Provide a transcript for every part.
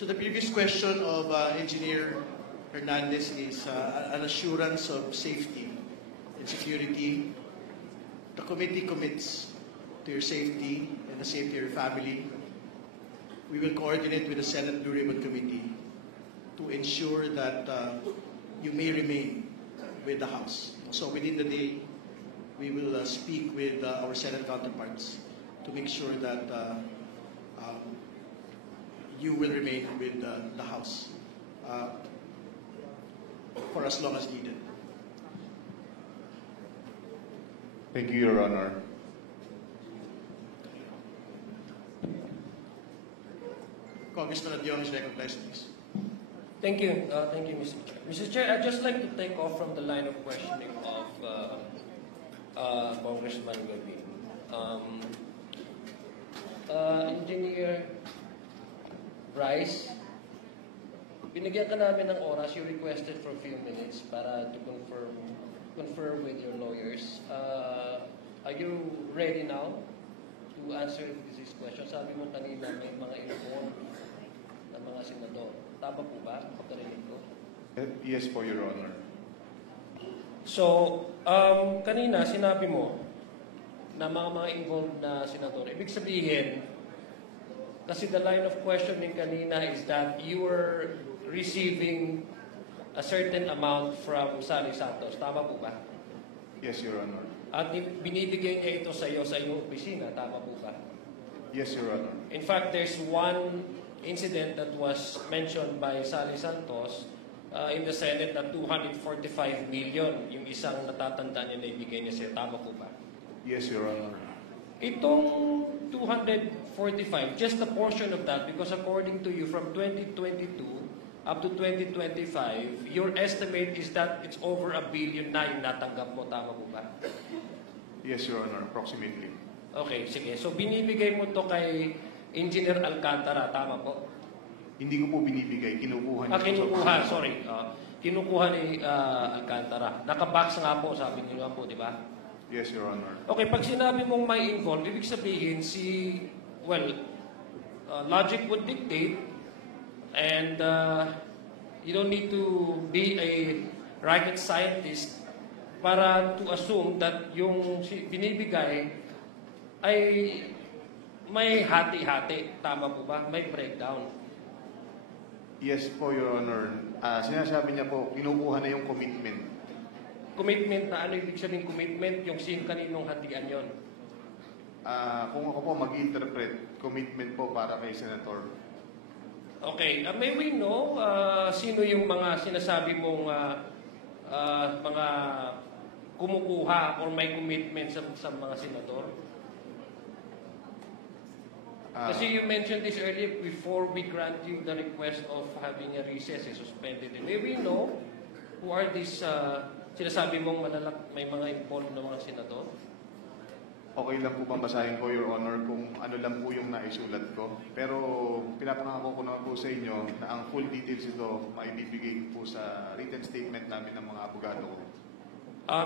So the previous question of Engineer Hernandez is an assurance of safety and security. The committee commits to your safety and the safety of your family. We will coordinate with the Senate Blue Ribbon Committee to ensure that you may remain with the House. So within the day, we will speak with our Senate counterparts to make sure that you will remain with the House for as long as needed. Thank you, Your Honor. Congressman Adyon is recognized, please. Thank you, Mr. Chair. Mr. Chair, I'd just like to take off from the line of questioning of Congressman Gavin. Engineer Bryce, binigyan ka namin ng oras. You requested for a few minutes para to confer with your lawyers. Are you ready now to answer these questions? Sabi mo kanina may mga inform ng mga senador. Tama po ba? Pagkarinig ko. Yes po, Your Honor. So, kanina sinabi mo na mga involved na senador. Ibig sabihin, kasi the line of questioning kanina is that you were receiving a certain amount from Sally Santos. Tama po ba? Yes, Your Honor. At binibigay niya ito sa iyo sa iyong opisina. Tama po ba? Yes, Your Honor. In fact, there's one incident that was mentioned by Sally Santos in the Senate na 245 million yung isang natatanda niya na ibigay niya siya. Tama po ba? Yes, Your Honor. Itong 245, just a portion of that, because according to you, from 2022 up to 2025, your estimate is that it's over $1 billion na yung natanggap mo. Tama po ba? Yes, Your Honor. Approximately. Okay, sige. So binibigay mo to kay Engineer Alcantara. Tama po? Hindi ko po binibigay. Kinukuha niya. Kinukuha, sorry. Kinukuha ni Alcantara. Nakabox nga po, sabi niyo po, di ba? Yes, Your Honor. Okay, pag sinabi mong may involved, ibig sabihin logic would dictate and you don't need to be a rocket scientist para to assume that yung binibigay ay may hati-hati. Tama po ba? May breakdown. Yes po, Your Honor. Sinasabi niya po, kinukuha na yung commitment. Commitment na ano ibig sabihin commitment? Yung kaninong hatian yon? Kung ako po mag-interpret, commitment po para kay Senator. Okay. May we know sino yung mga sinasabi mong mga kumukuha or may commitment sa mga senador? Kasi you mentioned this earlier before we grant you the request of having a recess suspended. May we know who are these sinasabi mong may mga involved na mga senador? Okay lang po bang basahin ko, Your Honor, kung ano lang po yung naisulat ko. Pero pinapangako ko naman po sa inyo na ang full details ito maibibigay po sa written statement namin ng mga abogado ko.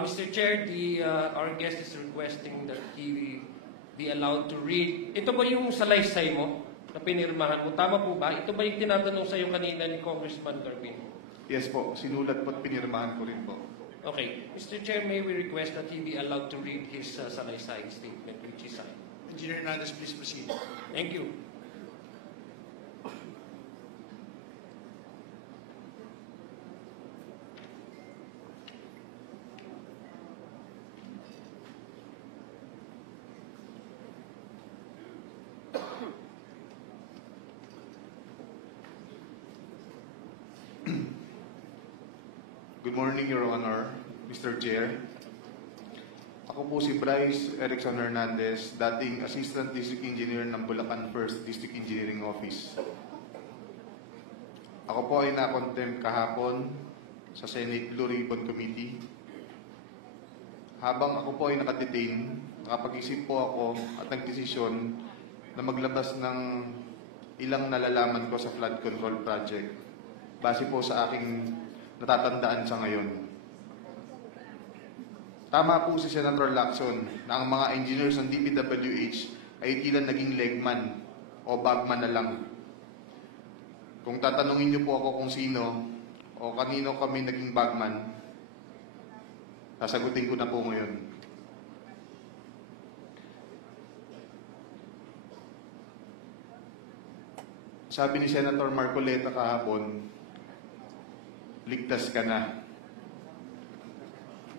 Mr. Chair, our guest is requesting that he be allowed to read. Ito ba yung salaysay mo na pinirmahan mo? Tama po ba? Ito ba yung tinatanong sa iyo kanina ni Congressman Garbin? Yes po. Sinulat po at pinirmahan ko rin po. Okay. Mr. Chair, may we request that he be allowed to read his salaysay statement which is signed? Engineer Hernandez, please proceed. Thank you. Good morning, Your Honor, Mr. Chair. Ako po si Bryce Erickson Hernandez, dating Assistant District Engineer ng Bulacan 1st District Engineering Office. Ako po ay na-contempt kahapon sa Senate Blue Ribbon Committee. Habang ako po ay nakadetain, nakapag-isip po ako at nagdesisyon na maglabas ng ilang nalalaman ko sa flood control project base po sa aking natatandaan sa ngayon. Tama po si Senator Lacson na ang mga engineers ng DPWH ay tila naging legman o bagman na lang. Kung tatanungin niyo po ako kung sino o kanino kami naging bagman, sasagutin ko na po ngayon. Sabi ni Senator Marcoleta kahapon, ligtas ka na.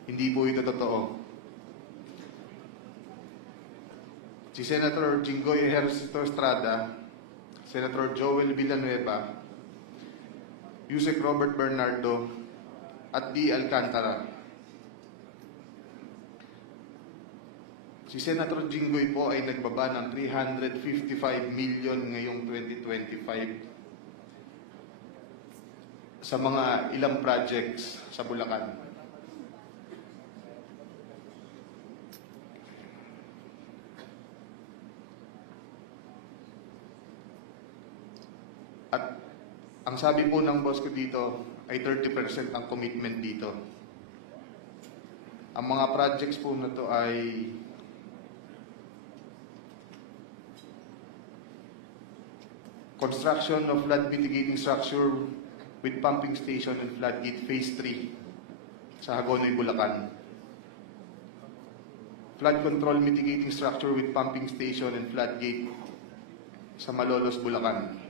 Hindi po ito totoo. Si Senator Jinggoy Ejercito Estrada, Senator Joel Villanueva, Yusek Robert Bernardo, at D. Alcantara. Si Senator Jinggoy po ay nagbaba ng 355 million ngayong 2025 sa mga ilang projects sa Bulacan. At ang sabi po ng boss ko dito ay 30% ang commitment dito. Ang mga projects po na to ay construction of flood mitigating structure with pumping station and floodgate phase 3 sa Hagonoy, Bulacan. Flood control mitigating structure with pumping station and floodgate sa Malolos, Bulacan.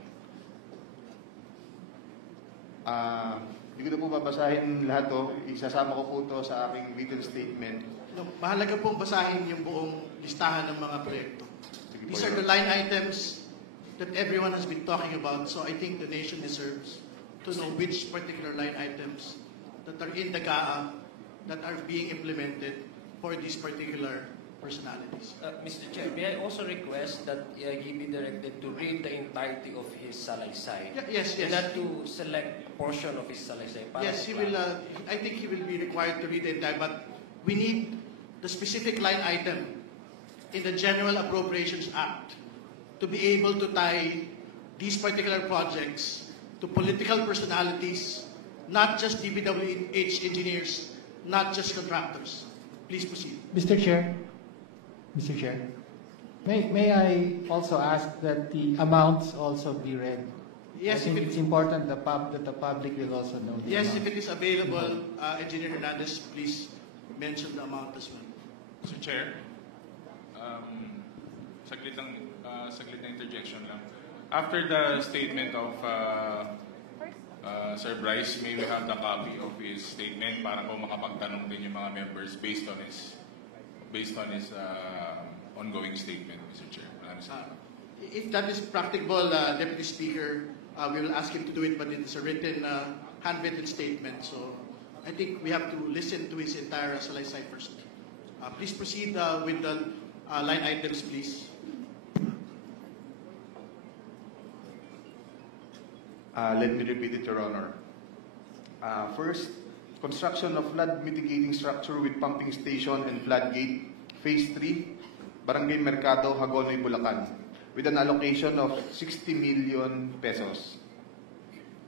Hindi ko na po babasahin lahat to. Isasama ko po to sa aking written statement. No, mahalaga pong basahin yung buong listahan ng mga proyekto. Sige po, These are the line items that everyone has been talking about, so I think the nation deserves to know which particular line items that are in the GAA that are being implemented for these particular personalities. Mr. Chair, may I also request that he be directed to read the entirety of his salaysay? Yes, And yes. not to select portion of his salaysay. Yes, he will. I think he will be required to read the entire, but we need the specific line item in the General Appropriations Act to be able to tie these particular projects to political personalities, not just DPWH engineers, not just contractors. Please proceed. Mr. Chair, may I also ask that the amounts also be read? Yes, I think if it's it, important that the public will also know. The yes, amount. if it is available, Engineer Hernandez, please mention the amount as well. Mr. Chair, saglit na interjection lang. After the statement of Sir Bryce, may we have the copy of his statement para po makapagtanong din yung mga members based on his ongoing statement, Mr. Chair. If that is practicable, Deputy Speaker, we will ask him to do it, but it is a written, handwritten statement. So I think we have to listen to his entire salaysay first. Please proceed with the line items, please. Let me repeat it, Your Honor. First, construction of flood mitigating structure with pumping station and floodgate, phase 3, Barangay Mercado, Hagonoy, Bulacan, with an allocation of 60 million pesos.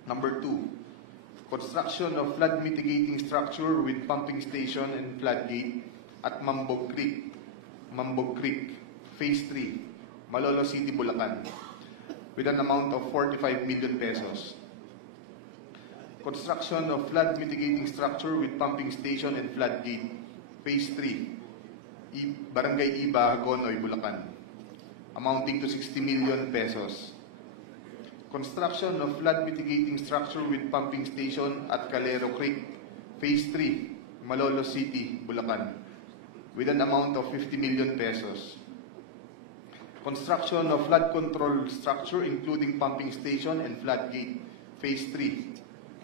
Number 2, construction of flood mitigating structure with pumping station and floodgate at Mambog Creek, phase 3, Malolo City, Bulacan, with an amount of 45 million pesos. Construction of flood mitigating structure with pumping station and floodgate, phase 3, Barangay Iba, Hagonoy, Bulacan, amounting to 60 million pesos. Construction of flood mitigating structure with pumping station at Calero Creek, phase 3, Malolo City, Bulacan, with an amount of 50 million pesos. Construction of flood control structure including pumping station and floodgate, phase 3,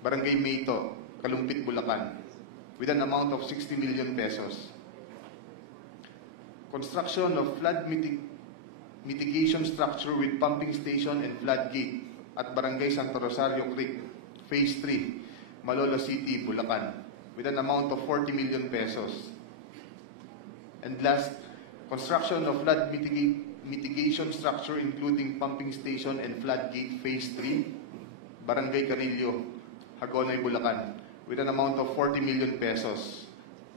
Barangay Mayto, Kalumpit, Bulacan, with an amount of 60 million pesos. Construction of flood mitigation structure with pumping station and floodgate at Barangay Santo Rosario Creek, phase 3, Malolo City, Bulacan, with an amount of 40 million pesos. And last, construction of flood mitigation structure including pumping station and floodgate, phase 3, Barangay Carillo, Hagonoy, Bulacan, with an amount of 40 million pesos.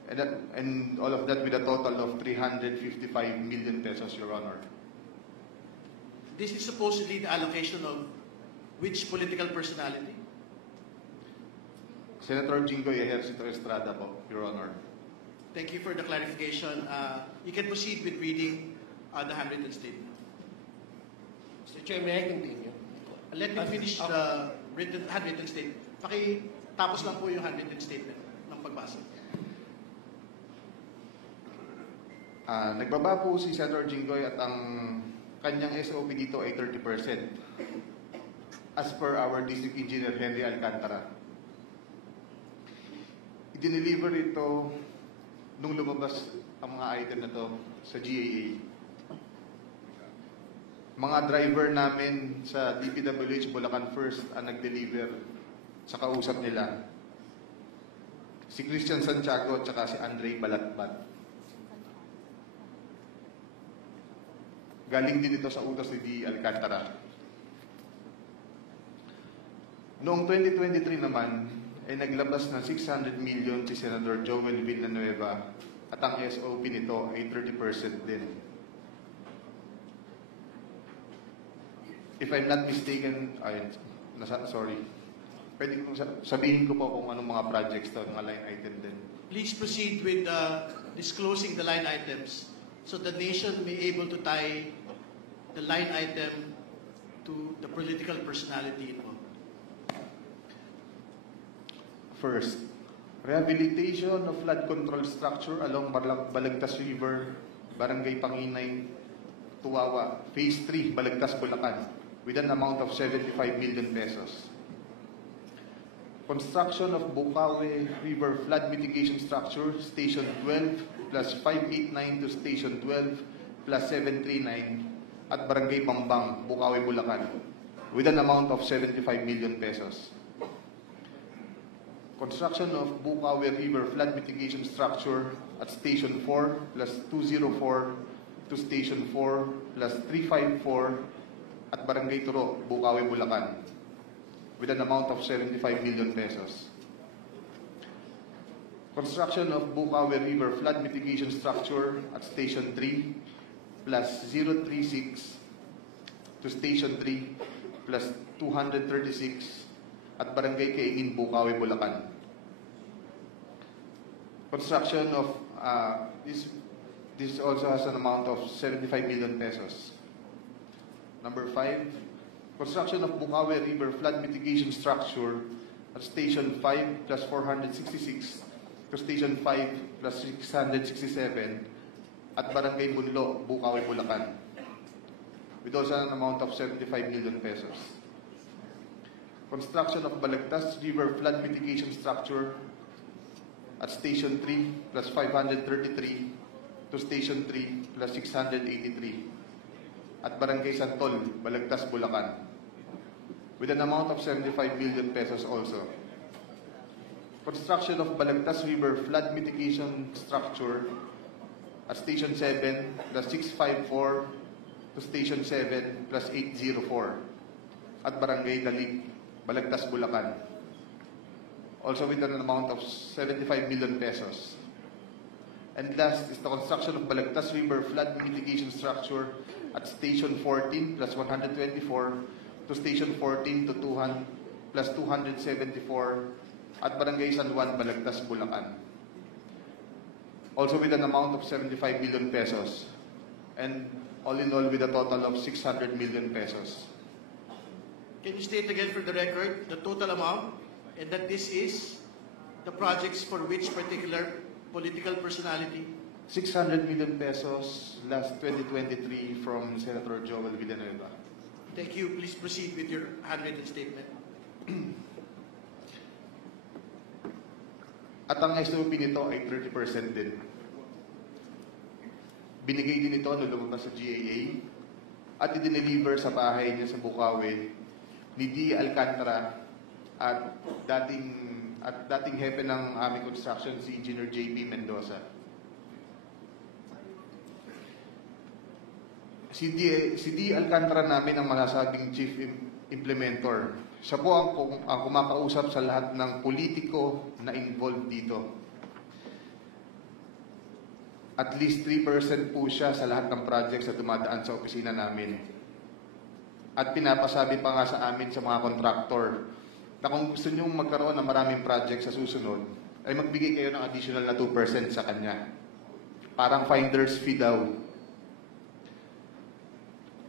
And all of that with a total of 355 million pesos, Your Honor. This is supposedly the allocation of which political personality? Senator Jinggoy Ejercito Estrada po, Your Honor. Thank you for the clarification. You can proceed with reading the handwritten statement. Mr. Chair, may I continue? Let me finish the handwritten statement. Tapos lang po yung handwritten statement ng pagbasa. Nagbaba po si Senator Jinggoy at ang kanyang SOP dito ay 30%. As per our District Engineer Henry Alcantara. I-deliver ito nung lumabas ang mga item na to sa GAA. Mga driver namin sa DPWH Bulacan First ang nag-deliver sa kausap nila. Si Christian Santiago at saka si Andre Balatbat. Galing din ito sa utos ni D. Alcantara. Noong 2023 naman, ay naglabas ng 600 million si Senator Joel Villanueva at ang SOP nito ay 30% din. If I'm not mistaken, sorry. Pwede kong sabihin ko po kung anong mga projects to, mga line item din. Please proceed with disclosing the line items so the nation may able to tie the line item to the political personality involved. First, rehabilitation of flood control structure along Balagtas River, Barangay Panginay, Tuwawa, Phase 3, Balagtas, Bulacan, with an amount of 75 million pesos. Construction of Bukawi River Flood Mitigation Structure, Station 12 plus 589 to Station 12 plus 739 at Barangay Bambang, Bukawi, Bulacan, with an amount of 75 million pesos. Construction of Bukawi River Flood Mitigation Structure at Station 4 plus 204 to Station 4 plus 354 at Barangay Turo, Bukawi, Bulacan, with an amount of 75 million pesos. Construction of Bukawi River Flood Mitigation Structure at Station 3 plus 036 to Station 3 plus 236 at Barangay Kaingin, Bukawi, Bulacan. Construction of this also has an amount of 75 million pesos. Number 5, construction of Bukawi River Flood Mitigation Structure at Station 5 plus 466 to Station 5 plus 667 at Barangay Bunlo, Bukawi, Bulacan, with also an amount of 75 million pesos. Construction of Balagtas River Flood Mitigation Structure at Station 3 plus 533 to Station 3 plus 683 at Barangay Santol, Balagtas, Bulacan, with an amount of 75 million pesos also. Construction of Balagtas River Flood Mitigation Structure at Station 7 plus 654 to Station 7 plus 804 at Barangay Dalig, Balagtas, Bulacan, also with an amount of 75 million pesos. And last is the construction of Balagtas River Flood Mitigation Structure at Station 14 plus 124 to Station 14 to 200 plus 274 at Barangay San Juan, Balagtas, Bulacan, also with an amount of 75 million pesos. And all in all with a total of 600 million pesos. Can you state again for the record the total amount and that this is the projects for which particular political personality? 600 million pesos last 2023 from Senator Joel Villanueva. Thank you. Please proceed with your handwritten statement. At ang SOP nito ay 30% din. Binigay din ito nung lumabas sa GAA at i-deliver sa bahay niya sa Bukawi ni D. Alcantara at dating hepe ng aming construction si Engineer J.P. Mendoza. Si D. Alcantara namin ang masasabing chief implementor. Siya po ang kumakausap sa lahat ng politiko na involved dito. At least 3% po siya sa lahat ng projects na dumadaan sa opisina namin. at pinapasabi pa nga sa amin sa mga kontraktor na kung gusto nyo magkaroon ng maraming project sa susunod, ay magbigay kayo ng additional na 2% sa kanya. Parang finder's fee daw.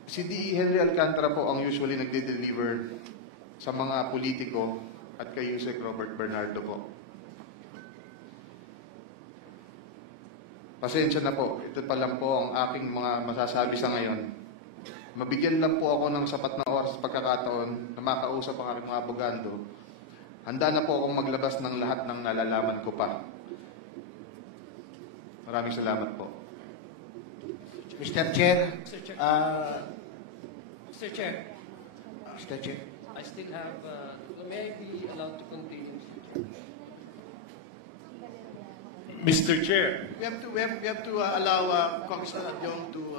Si D.E. Henry Alcantara po ang usually nagde-deliver sa mga politiko at kay Yusek Robert Bernardo po. Pasensya na po, ito pa lang po ang aking mga masasabi sa ngayon. Mabigyan lang po ako ng sapat na oras sa pagkakataon na makausap ang aking mga abogado. Handa na po akong maglabas ng lahat ng nalalaman ko pa. Maraming salamat po. Mr. Chair, Mr. Chair. Mr. Chair, Mr. Chair. I still have, may I be allowed to continue? Mr. Chair. We have to allow Congressman Adyong to